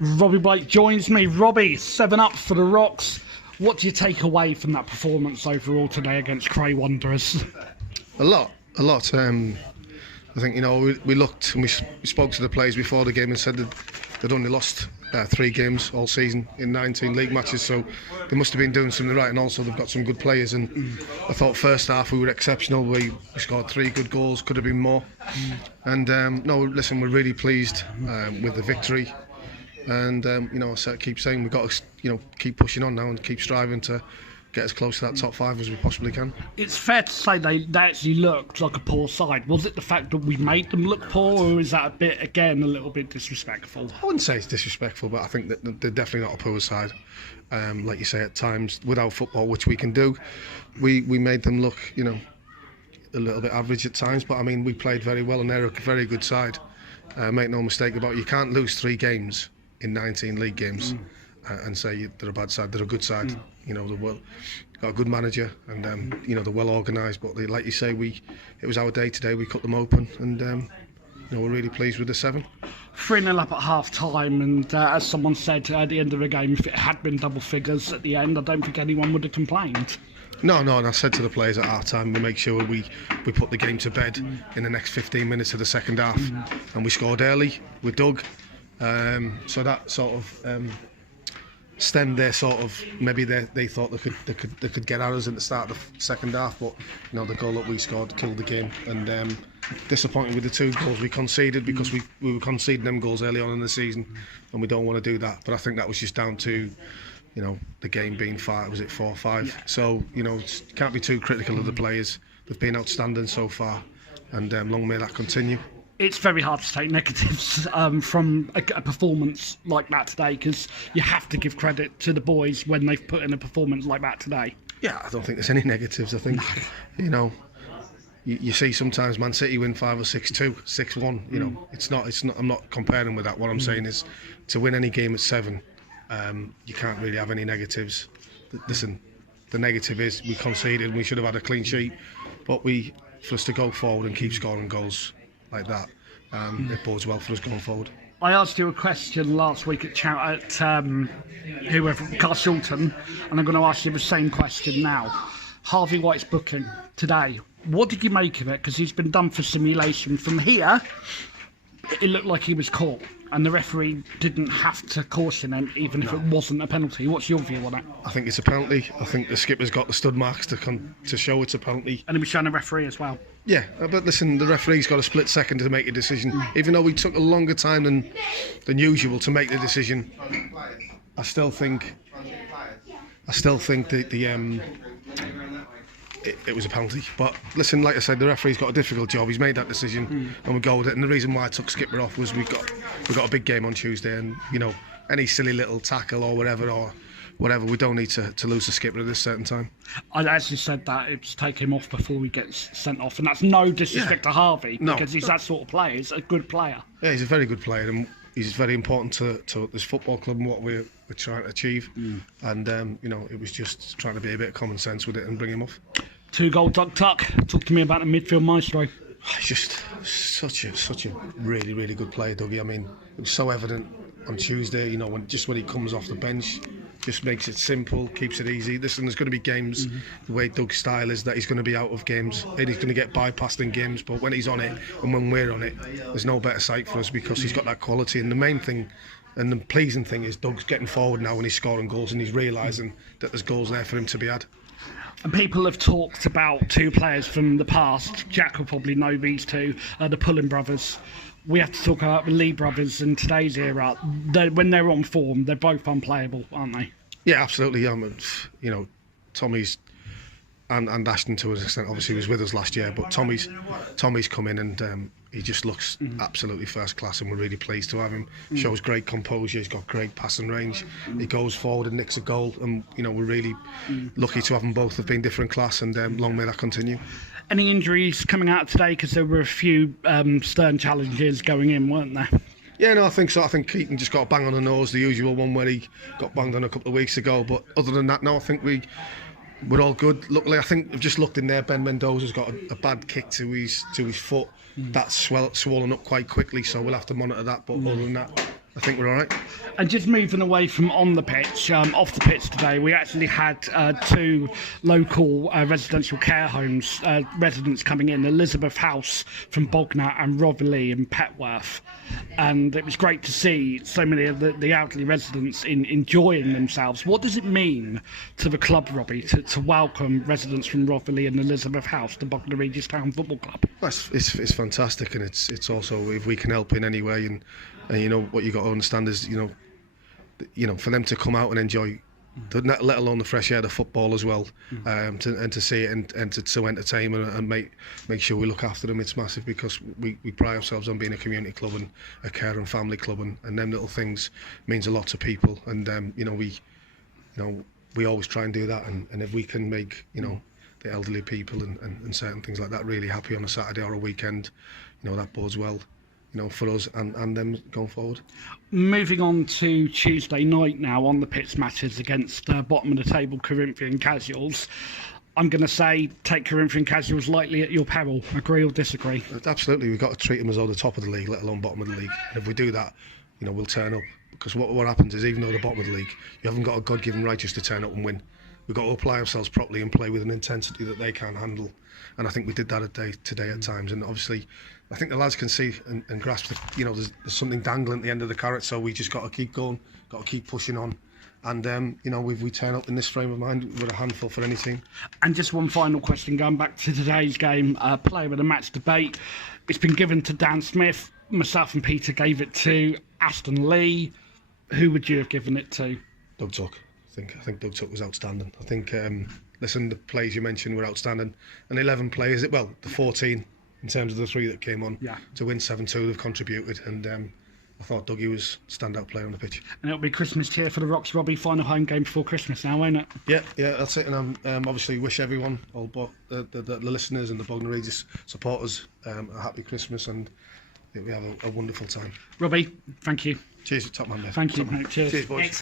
Robbie Blake joins me. Robbie, 7-up for the Rocks. What do you take away from that performance overall today against Cray Wanderers? A lot. I think, we looked and we spoke to the players before the game and said that they'd only lost 3 games all season in 19 league matches, so they must have been doing something right, and also they've got some good players. And I thought first half we were exceptional. We scored 3 good goals, could have been more. And listen, we're really pleased with the victory. And I keep saying we've got to keep pushing on now and keep striving to get as close to that top 5 as we possibly can. It's fair to say they actually looked like a poor side. Was it the fact that we made them look poor, or is that a little bit disrespectful? I wouldn't say it's disrespectful, but I think that they're definitely not a poor side. Like you say, at times without football, which we can do, we made them look a little bit average at times. But I mean, we played very well, and they're a very good side. Make no mistake about it, you can't lose 3 games in 19 league games and say they're a bad side. They're a good side. They've got a good manager, and they're well organised. But like you say, it was our day today. We cut them open, and we're really pleased with the 7. 3-0 up at half time, and as someone said at the end of the game, if it had been double figures at the end, I don't think anyone would have complained. No, and I said to the players at half time, we make sure we put the game to bed in the next 15 minutes of the second half, and we scored early with Doug. So that sort of stemmed their sort of, maybe they thought they could get at us at the start of the second half, but the goal that we scored killed the game. And disappointed with the 2 goals we conceded, because we were conceding them goals early on in the season, and we don't want to do that. But I think that was just down to the game being 4-5. Yeah. So can't be too critical of the players. They've been outstanding so far, and long may that continue. It's very hard to take negatives from a performance like that today, because you have to give credit to the boys when they've put in a performance like that today. Yeah, I don't think there's any negatives. I think, you see sometimes Man City win 5 or 6-2, 6-1. It's not. I'm not comparing with that. What I'm saying is, to win any game at 7, you can't really have any negatives. Listen, the negative is we conceded. We should have had a clean sheet, but for us to go forward and keep scoring goals like that, it bodes well for us going forward. I asked you a question last week at whoever, Carshalton, and I'm going to ask you the same question now. Harvey White's booking today, what did you make of it? Because he's been done for simulation. From here, it looked like he was caught, and the referee didn't have to caution him, even if it wasn't a penalty. What's your view on that? I think it's a penalty. I think the skipper's got the stud marks to show it's a penalty. And he was showing the referee as well. Yeah, but listen, the referee's got a split second to make a decision. Even though we took a longer time than usual to make the decision, I still think that it was a penalty. But listen, like I said, the referee's got a difficult job. He's made that decision, and we go with it. And the reason why I took skipper off was we got a big game on Tuesday, and any silly little tackle or whatever, we don't need to lose the skipper at this certain time. I actually said that it's take him off before he gets sent off, and that's no disrespect to Harvey, because he's that sort of player. He's a good player. Yeah, he's a very good player, and he's very important to this football club and what we're trying to achieve. And it was just trying to be a bit of common sense with it and bring him off. 2-goal Tuck. Talk to me about the midfield maestro. He's just such a really, really good player, Dougie. I mean, it was so evident on Tuesday. When he comes off the bench, just makes it simple, keeps it easy. Listen, there's going to be games, the way Doug's style is, that he's going to be out of games, and he's going to get bypassed in games, but when he's on it and when we're on it, there's no better sight for us, because he's got that quality. And the main thing and the pleasing thing is Doug's getting forward now and he's scoring goals, and he's realising that there's goals there for him to be had. And people have talked about 2 players from the past. Jack will probably know these 2, the Pullen brothers. We have to talk about the Lee brothers in today's era. When they're on form, they're both unplayable, aren't they? Yeah, absolutely. Tommy's and Ashton, to an extent, obviously was with us last year, but Tommy's come in, and he just looks absolutely first class, and we're really pleased to have him. Shows great composure, he's got great passing range, he goes forward and nicks a goal, and we're really lucky to have them both. Have been different class, and long may that continue. Any injuries coming out today? Because there were a few stern challenges going in, weren't there? Yeah, no, I think so. I think Keaton just got a bang on the nose, the usual one where he got banged on a couple of weeks ago. But other than that, no, I think we're all good. Luckily, I think we've just looked in there. Ben Mendoza's got a bad kick to his foot. That's swollen up quite quickly, so we'll have to monitor that. But other than that, I think we're all right. And just moving away from on the pitch, off the pitch today, we actually had two local residential care homes residents coming in, Elizabeth House from Bognor and Robbie in Petworth. And it was great to see so many of the elderly residents enjoying themselves. What does it mean to the club, Robbie, to welcome residents from Robbie and Elizabeth House to Bognor Regis Town Football Club? Well, it's fantastic, and it's also, if we can help in any way, and you know what you got to understand is, you know, for them to come out and enjoy, let alone the fresh air of football as well, to see it and to entertain and make sure we look after them. It's massive, because we pride ourselves on being a community club and a care and family club, and them little things means a lot to people. And we always try and do that, and if we can make, you know, the elderly people and certain things like that really happy on a Saturday or a weekend, you know, that bodes well, you know, for us and them going forward. Moving on to Tuesday night now, on the pitch matches against bottom of the table Corinthian Casuals. I'm going to say take Corinthian Casuals lightly at your peril. Agree or disagree? Absolutely, we've got to treat them as though they're top of the league, let alone bottom of the league. And if we do that, you know, we'll turn up. Because what happens is, even though they're bottom of the league, you haven't got a God-given right just to turn up and win. We've got to apply ourselves properly and play with an intensity that they can't handle. And I think we did that today at times. And obviously, I think the lads can see and grasp that, you know, there's something dangling at the end of the carrot. So we just got to keep going, got to keep pushing on. And, you know, if we turn up in this frame of mind, we're a handful for any team. And just one final question, going back to today's game, player of the match debate. It's been given to Dan Smith. Myself and Peter gave it to Aston Lee. Who would you have given it to? Doug Tuck. I think Doug Tuck was outstanding. I think, listen, the players you mentioned were outstanding. And 11 players, well, the 14 in terms of the 3 that came on, to win 7-2, they've contributed. And I thought Dougie was standout player on the pitch. And it'll be Christmas cheer for the Rocks, Robbie. Final home game before Christmas now, won't it? Yeah, that's it. And obviously wish everyone, all the listeners and the Bognor Regis supporters, a happy Christmas, and we have a wonderful time. Robbie, thank you. Cheers, top man. Thank you, mate. Cheers. Cheers, boys.